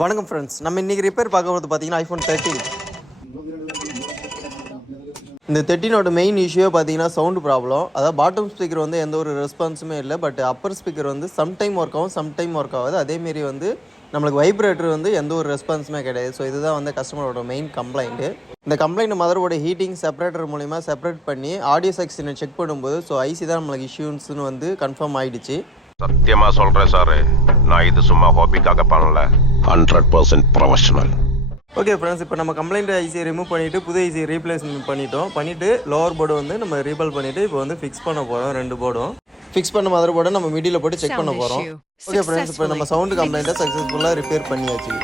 வணக்கம் ஃப்ரெண்ட்ஸ், நம்ம இன்றைக்கி ரிப்பேர் பார்க்க போகிறது பார்த்தீங்கன்னா iPhone 13. இந்த 13ஓட மெயின் இஷ்யூவே பார்த்தீங்கன்னா சவுண்டு ப்ராப்ளம். அதாவது பாட்டம் ஸ்பீக்கர் வந்து எந்த ஒரு ரெஸ்பான்ஸுமே இல்லை. பட் அப்பர் ஸ்பீக்கர் வந்து சம்டைம் ஒர்க் ஆகும், சம்டைம் ஒர்க் ஆகாது. அதேமாரி வந்து நம்மளுக்கு வைப்ரேட்டர் வந்து எந்த ஒரு ரெஸ்பான்ஸுமே கிடையாது. ஸோ இதுதான் வந்து கஸ்டமரோட மெயின் கம்ப்ளைண்ட்டு. இந்த கம்ப்ளைண்ட் மதரோட ஹீட்டிங் செப்பரேட்டர் மூலிமா செப்பரேட் பண்ணி ஆடியோ செக்ஷனை செக் பண்ணும்போது ஸோ ஐசி தான் நம்மளுக்கு இஷ்யூஸ்ன்னு வந்து கன்ஃபார்ம் ஆகிடுச்சு. சத்தியமாக சொல்கிறேன் சார், நான் இது சும்மா ஹாபிக்காக பண்ணல, 100% ப்ரொஃபஷனல். ஓகே ஃப்ரெண்ட்ஸ், இப்போ நம்ம கம்ப்ளைண்ட் ஐசியை ரிமூவ் பண்ணிவிட்டு புது ஐசியை ரீப்ளேஸ்மெண்ட் பண்ணிவிட்டு லோவர் போர்டு வந்து நம்ம ரீபால் பண்ணிவிட்டு இப்போ வந்து ஃபிக்ஸ் பண்ண போகிறோம். 2 போர்டும் ஃபிக்ஸ் பண்ண மதர் போர்டை நம்ம மிடியில் போட்டு செக் பண்ண போகிறோம். ஓகே ஃப்ரெண்ட்ஸ், இப்போ நம்ம சவுண்டு கம்ப்ளைண்ட்டை சக்ஸஸ்ஃபுல்லாக ரிப்பேர் பண்ணியாச்சு.